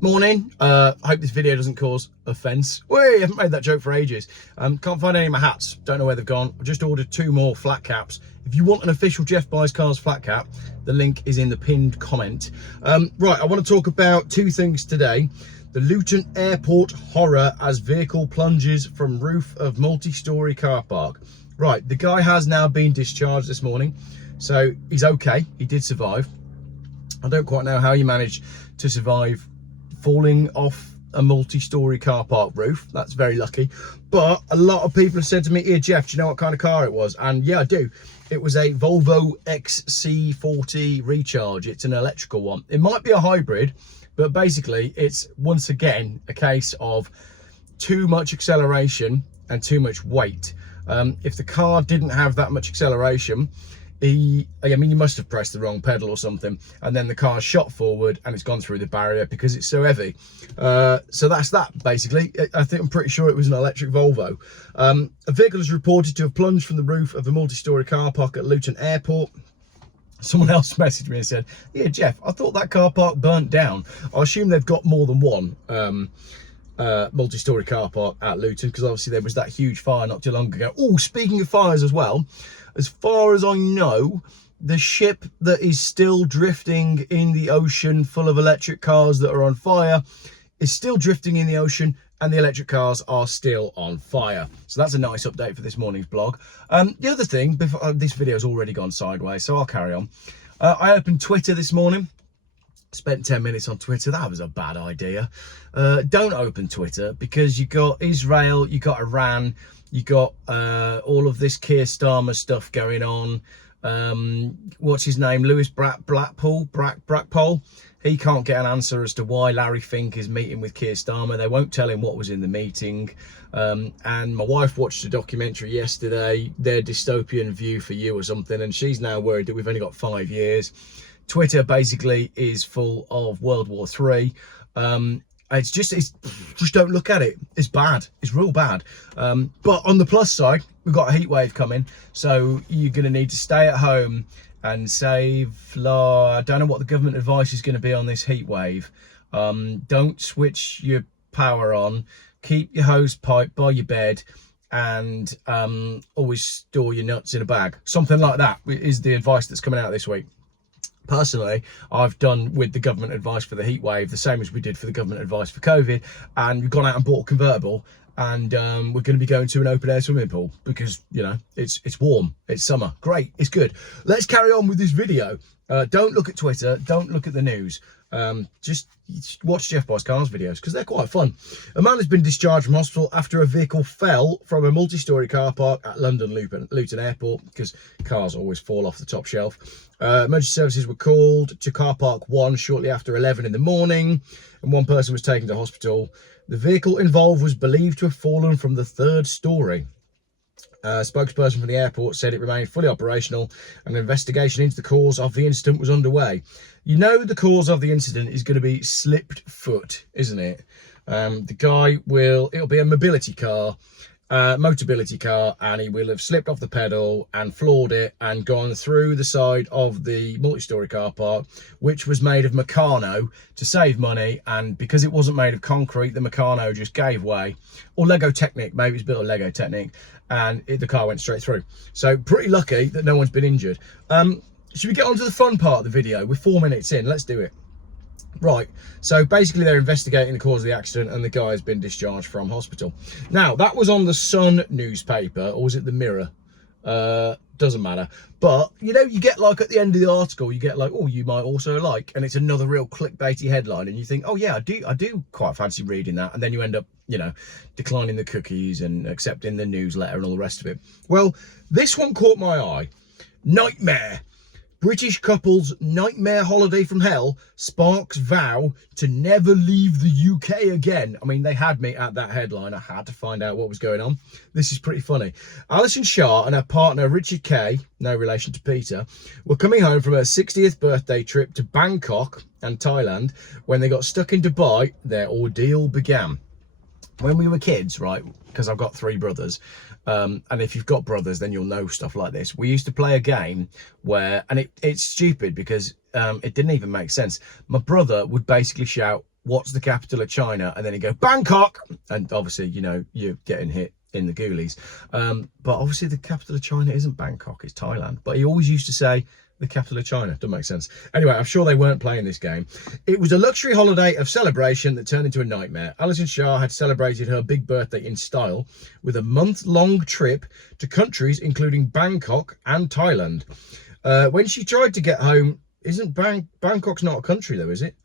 Morning. I hope this video doesn't cause offence. Wait, I haven't made that joke for ages. Can't find any of my hats. Don't know where they've gone. I've just ordered 2 more flat caps. If you want an official Geoff Buys Cars flat cap, the link is in the pinned comment. Right, I want to talk about 2 things today. The Luton Airport horror as vehicle plunges from roof of multi-storey car park. Right, the guy has now been discharged this morning, so he's okay. He did survive. I don't quite know how you managed to survive falling off a multi-storey car park roof. That's very lucky. But a lot of people have said to me, "Here, Geoff, do you know what kind of car it was?" And yeah, I do. It was a Volvo XC40 Recharge. It's an electrical one. It might be a hybrid, but basically it's once again a case of too much acceleration and too much weight. If the car didn't have that much acceleration, you must have pressed the wrong pedal or something, and then the car shot forward and it's gone through the barrier because it's so heavy. So that's that, basically. I'm pretty sure it was an electric Volvo. A vehicle is reported to have plunged from the roof of a multi-storey car park at Luton Airport. Someone else messaged me and said, "Yeah, Geoff, I thought that car park burnt down." I assume they've got more than one multi-storey car park at Luton, because obviously there was that huge fire not too long ago. Oh, speaking of fires as well, as far as I know, the ship that is still drifting in the ocean full of electric cars that are on fire is still drifting in the ocean, and the electric cars are still on fire. So that's a nice update for this morning's blog. The other thing, before this video's already gone sideways, so I'll carry on. I opened Twitter this morning. Spent 10 minutes on Twitter. That was a bad idea. Don't open Twitter, because you got Israel, you got Iran, you got all of this Keir Starmer stuff going on. What's his name? Lewis Brackpole. He can't get an answer as to why Larry Fink is meeting with Keir Starmer. They won't tell him what was in the meeting. And my wife watched a documentary yesterday, Their Dystopian View for You or something, and she's now worried that we've only got 5 years. Twitter basically is full of World War III. It's just don't look at it. It's bad. It's real bad. But on the plus side, we've got a heat wave coming, so you're going to need to stay at home and save. I don't know what the government advice is going to be on this heat wave. Don't switch your power on. Keep your hose pipe by your bed, and always store your nuts in a bag. Something like that is the advice that's coming out this week. Personally, I've done with the government advice for the heat wave the same as we did for the government advice for COVID, and we've gone out and bought a convertible, and we're going to be going to an open air swimming pool because, you know, it's warm, it's summer. Great, it's good. Let's carry on with this video. Don't look at Twitter, don't look at the news. Just watch Geoff Buys Cars videos, because they're quite fun. A man has been discharged from hospital after a vehicle fell from a multi-storey car park at London Luton Airport, because cars always fall off the top shelf. Emergency services were called to car park 1 shortly after 11 in the morning, and 1 person was taken to hospital. The vehicle involved was believed to have fallen from the 3rd storey. A spokesperson from the airport said it remained fully operational, and an investigation into the cause of the incident was underway. You know, the cause of the incident is going to be slipped foot, isn't it? The guy it'll be a mobility car, motability car, and he will have slipped off the pedal and floored it and gone through the side of the multi-storey car park, which was made of Meccano to save money, and because it wasn't made of concrete, the Meccano just gave way. Or Lego Technic, maybe it's built of Lego Technic, and the car went straight through. So pretty lucky that no one's been injured. Should we get on to the fun part of the video? We're 4 minutes in, let's do it. Right, so basically they're investigating the cause of the accident, and the guy has been discharged from hospital. Now, that was on the Sun newspaper, or was it the Mirror? Doesn't matter. But, you know, you get like at the end of the article, you get like, "Oh, you might also like," and it's another real clickbaity headline, and you think, "Oh yeah, I do quite fancy reading that," and then you end up, you know, declining the cookies and accepting the newsletter and all the rest of it. Well, this one caught my eye. Nightmare. British couple's nightmare holiday from hell sparks vow to never leave the UK again. I mean, they had me at that headline. I had to find out what was going on. This is pretty funny. Alison Shah and her partner Richard Kay, no relation to Peter, were coming home from her 60th birthday trip to Bangkok and Thailand. When they got stuck in Dubai, their ordeal began. When we were kids, right, because I've got 3 brothers, and if you've got brothers, then you'll know stuff like this. We used to play a game where, and it's stupid because it didn't even make sense. My brother would basically shout, what's the capital of China? And then he'd go, Bangkok. And obviously, you know, you're getting hit in the ghoulies. But obviously the capital of China isn't Bangkok, it's Thailand. But he always used to say the capital of China. Doesn't make sense. Anyway, I'm sure they weren't playing this game. It was a luxury holiday of celebration that turned into a nightmare. Alison Shah had celebrated her big birthday in style with a month-long trip to countries including Bangkok and Thailand. When she tried to get home, Bangkok's not a country though, is it?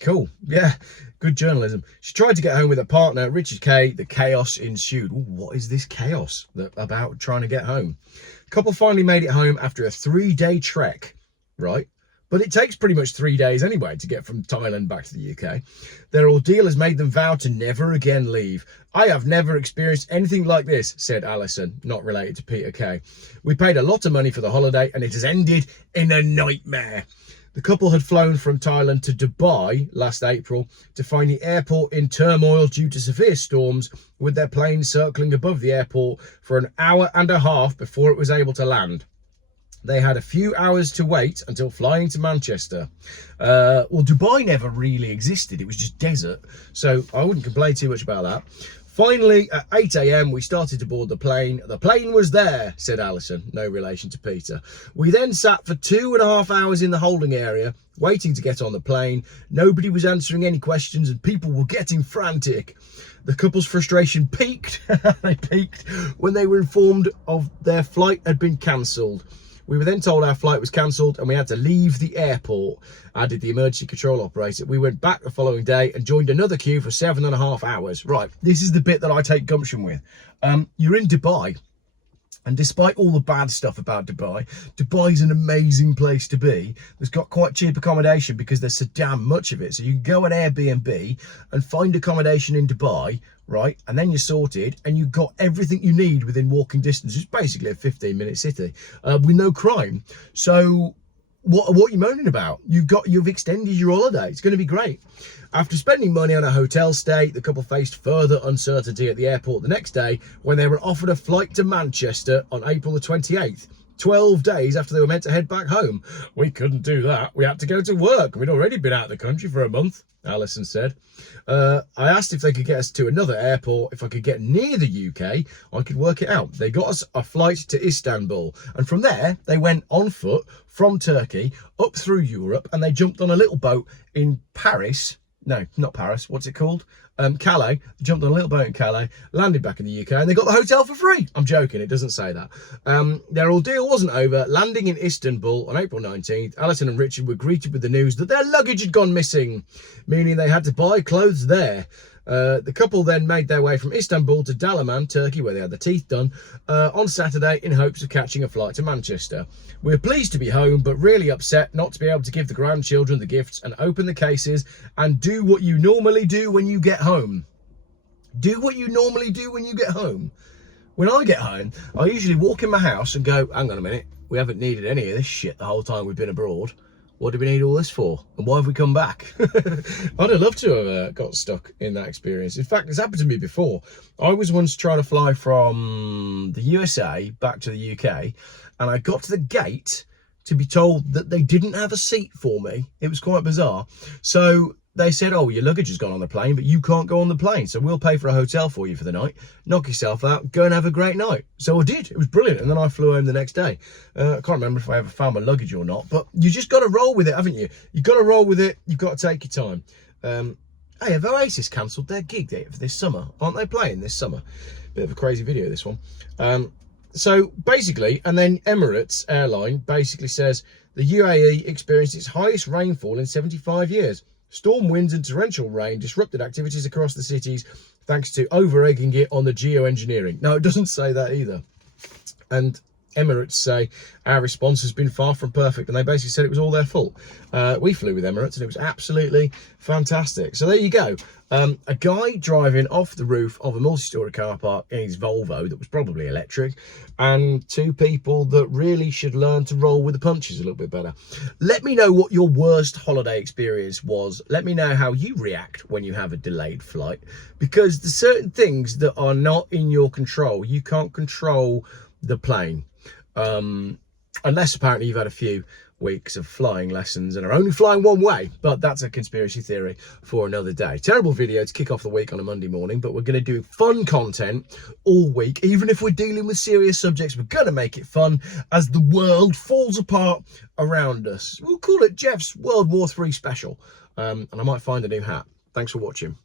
Cool. Yeah, good journalism. She tried to get home with her partner, Richard Kay. The chaos ensued. Ooh, what is this chaos about trying to get home? The couple finally made it home after a 3-day trek, right? But it takes pretty much 3 days anyway to get from Thailand back to the UK. Their ordeal has made them vow to never again leave. I have never experienced anything like this, said Alison, not related to Peter Kay. We paid a lot of money for the holiday and it has ended in a nightmare. The couple had flown from Thailand to Dubai last April to find the airport in turmoil due to severe storms, with their plane circling above the airport for an hour and a half before it was able to land. They had a few hours to wait until flying to Manchester. Well, Dubai never really existed. It was just desert. So I wouldn't complain too much about that. Finally, at 8 a.m, we started to board the plane. The plane was there, said Alison, no relation to Peter. We then sat for 2.5 hours in the holding area, waiting to get on the plane. Nobody was answering any questions and people were getting frantic. The couple's frustration peaked, they peaked, when they were informed of their flight had been cancelled. We were then told our flight was cancelled and we had to leave the airport, added the emergency control operator. We went back the following day and joined another queue for 7.5 hours. Right, this is the bit that I take gumption with. You're in Dubai. And despite all the bad stuff about Dubai, Dubai's an amazing place to be. It's got quite cheap accommodation because there's so damn much of it. So you can go on Airbnb and find accommodation in Dubai, right? And then you're sorted and you've got everything you need within walking distance. It's basically a 15-minute city with no crime. So what are you moaning about? You've extended your holiday. It's going to be great. After spending money on a hotel stay, the couple faced further uncertainty at the airport the next day when they were offered a flight to Manchester on April the 28th, 12 days after they were meant to head back home. We couldn't do that. We had to go to work. We'd already been out of the country for a month, Alison said. I asked if they could get us to another airport. If I could get near the UK, I could work it out. They got us a flight to Istanbul. And from there, they went on foot from Turkey up through Europe and they jumped on a little boat in Paris. No, not Paris. What's it called? Calais. They jumped on a little boat in Calais, landed back in the UK, and they got the hotel for free. I'm joking. It doesn't say that. Their ordeal wasn't over. Landing in Istanbul on April 19th, Alison and Richard were greeted with the news that their luggage had gone missing, meaning they had to buy clothes there. The couple then made their way from Istanbul to Dalaman, Turkey, where they had the teeth done, on Saturday in hopes of catching a flight to Manchester. We're pleased to be home, but really upset not to be able to give the grandchildren the gifts and open the cases and do what you normally do when you get home. Do what you normally do when you get home. When I get home, I usually walk in my house and go, hang on a minute, we haven't needed any of this shit the whole time we've been abroad. What do we need all this for? And why have we come back? I'd have loved to have got stuck in that experience. In fact, it's happened to me before. I was once trying to fly from the USA back to the UK, and I got to the gate to be told that they didn't have a seat for me. It was quite bizarre. So they said, oh, your luggage has gone on the plane, but you can't go on the plane. So we'll pay for a hotel for you for the night. Knock yourself out, go and have a great night. So I did. It was brilliant. And then I flew home the next day. I can't remember if I ever found my luggage or not, but you just got to roll with it, haven't you? You've got to roll with it. You've got to take your time. Hey, have Oasis cancelled their gig date for this summer? Aren't they playing this summer? Bit of a crazy video, this one. So basically, and then Emirates airline basically says the UAE experienced its highest rainfall in 75 years. Storm winds and torrential rain disrupted activities across the cities thanks to over-egging it on the geoengineering. No, it doesn't say that either. And Emirates say our response has been far from perfect, and they basically said it was all their fault. We flew with Emirates and it was absolutely fantastic. So there you go. A guy driving off the roof of a multi-storey car park in his Volvo that was probably electric, and two people that really should learn to roll with the punches a little bit better. Let me know what your worst holiday experience was. Let me know how you react when you have a delayed flight, because there's certain things that are not in your control. You can't control the plane. Unless apparently you've had a few weeks of flying lessons and are only flying one way. But that's a conspiracy theory for another day. Terrible video to kick off the week on a Monday morning, but we're going to do fun content all week. Even if we're dealing with serious subjects, we're going to make it fun as the world falls apart around us. We'll call it Geoff's World War III special, and I might find a new hat. Thanks for watching.